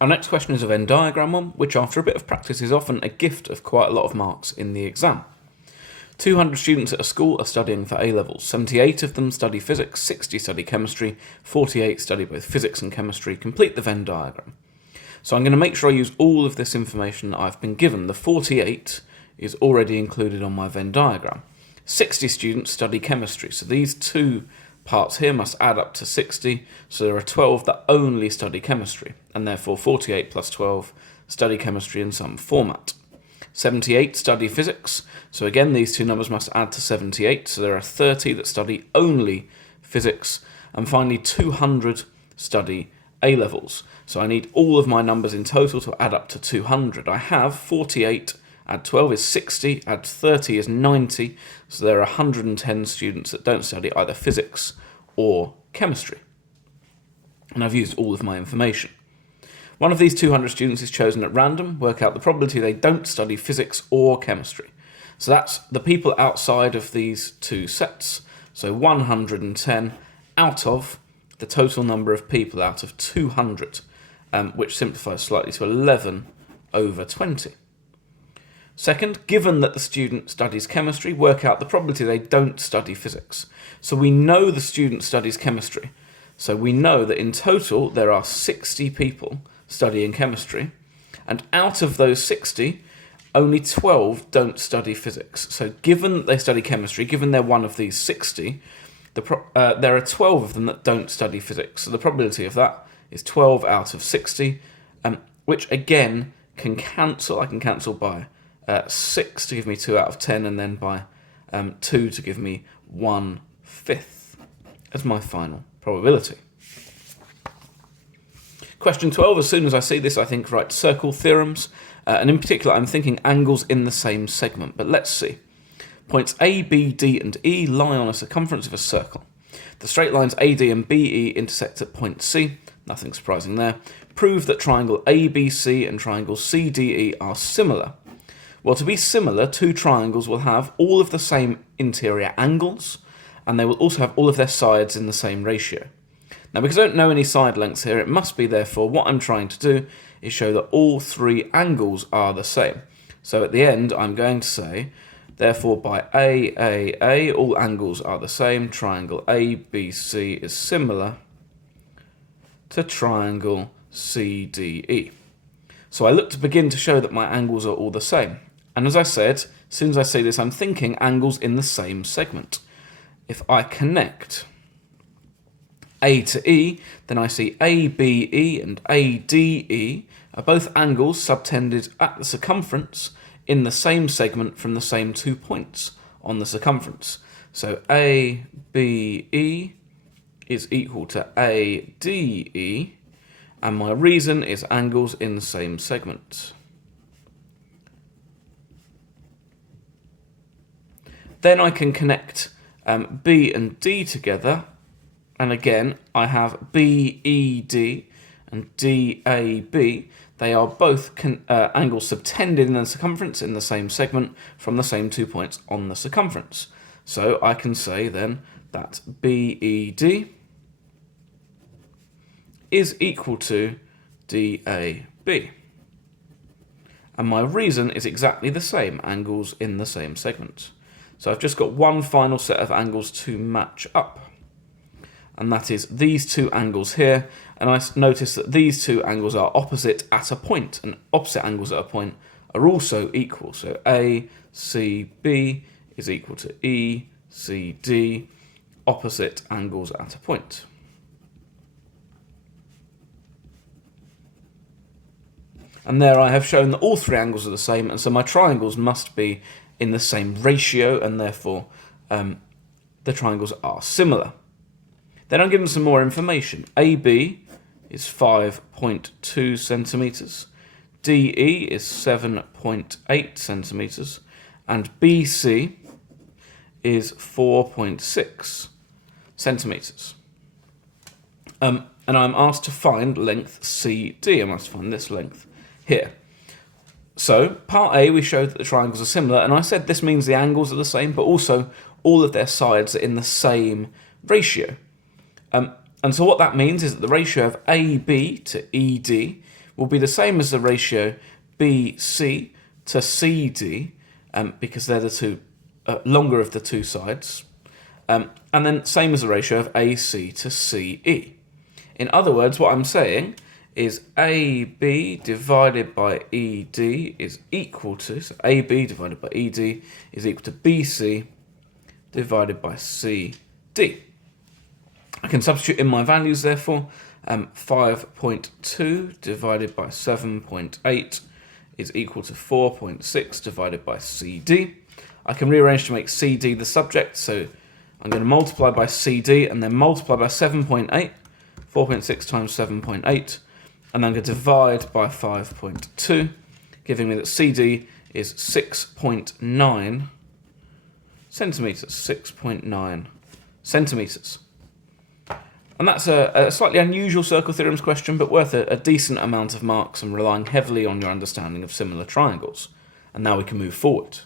Our next question is a Venn diagram one, which after a bit of practice is often a gift of quite a lot of marks in the exam. 200 students at a school are studying for A-levels. 78 of them study physics, 60 study chemistry, 48 study both physics and chemistry. Complete the Venn diagram. So I'm going to make sure I use all of this information that I've been given. The 48 is already included on my Venn diagram. 60 students study chemistry, so these two parts here must add up to 60, so there are 12 that only study chemistry, and therefore 48 plus 12 study chemistry in some format. 78 study physics, so again these two numbers must add to 78, so there are 30 that study only physics, and finally 200 study A-levels. So I need all of my numbers in total to add up to 200. I have 48, add 12 is 60, add 30 is 90, so there are 110 students that don't study either physics or chemistry. And I've used all of my information. One of these 200 students is chosen at random. Work out the probability they don't study physics or chemistry. So that's the people outside of these two sets. So 110 out of the total number of people out of 200, which simplifies slightly to 11 over 20. Second, given that the student studies chemistry, work out the probability they don't study physics. So we know the student studies chemistry. So we know that in total there are 60 people studying chemistry, and out of those 60, only 12 don't study physics. So given that they study chemistry, given they're one of these 60, there are 12 of them that don't study physics. So the probability of that is 12 out of 60, which again can cancel. I can cancel by 6 to give me 2 out of 10, and then by 2 to give me 1/5 as my final probability. Question 12, as soon as I see this, I think, right, circle theorems, and in particular I'm thinking angles in the same segment, but let's see. Points A, B, D and E lie on a circumference of a circle. The straight lines AD and BE intersect at point C, nothing surprising there. Prove that triangle ABC and triangle CDE are similar. Well, to be similar, two triangles will have all of the same interior angles, and they will also have all of their sides in the same ratio. Now, because I don't know any side lengths here, it must be, therefore, what I'm trying to do is show that all three angles are the same. So at the end, I'm going to say, therefore, by AAA, all angles are the same. Triangle ABC is similar to triangle CDE. So I look to begin to show that my angles are all the same. And as I said, as soon as I say this, I'm thinking angles in the same segment. If I connect A to E, then I see ABE and ADE are both angles subtended at the circumference in the same segment from the same 2 points on the circumference. So ABE is equal to ADE, and my reason is angles in the same segment. Then I can connect B and D together, and again I have BED and DAB. They are both angles subtended in the circumference in the same segment from the same 2 points on the circumference. So I can say then that BED is equal to DAB. And my reason is exactly the same, angles in the same segment. So I've just got one final set of angles to match up, and that is these two angles here, and I notice that these two angles are opposite at a point, and opposite angles at a point are also equal. So ACB is equal to ECD, opposite angles at a point. And there I have shown that all three angles are the same, and so my triangles must be in the same ratio, and therefore the triangles are similar. Then I'm given some more information. AB is 5.2 centimetres, DE is 7.8 centimetres, and BC is 4.6 centimetres. And I'm asked to find length CD. I must find this length here. So, part A, we showed that the triangles are similar, and I said this means the angles are the same, but also all of their sides are in the same ratio. And so what that means is that the ratio of AB to ED will be the same as the ratio BC to CD, because they're the two longer of the two sides, and then same as the ratio of AC to CE. In other words, what I'm saying is AB divided by ED is equal to, so AB divided by ED is equal to BC divided by CD. I can substitute in my values, therefore. 5.2 divided by 7.8 is equal to 4.6 divided by CD. I can rearrange to make CD the subject, so I'm going to multiply by CD and then multiply by 7.8, 4.6 times 7.8, and then I'm going to divide by 5.2, giving me that CD is 6.9 centimetres, 6.9 centimetres. And that's a slightly unusual circle theorems question, but worth a decent amount of marks and relying heavily on your understanding of similar triangles. And now we can move forward.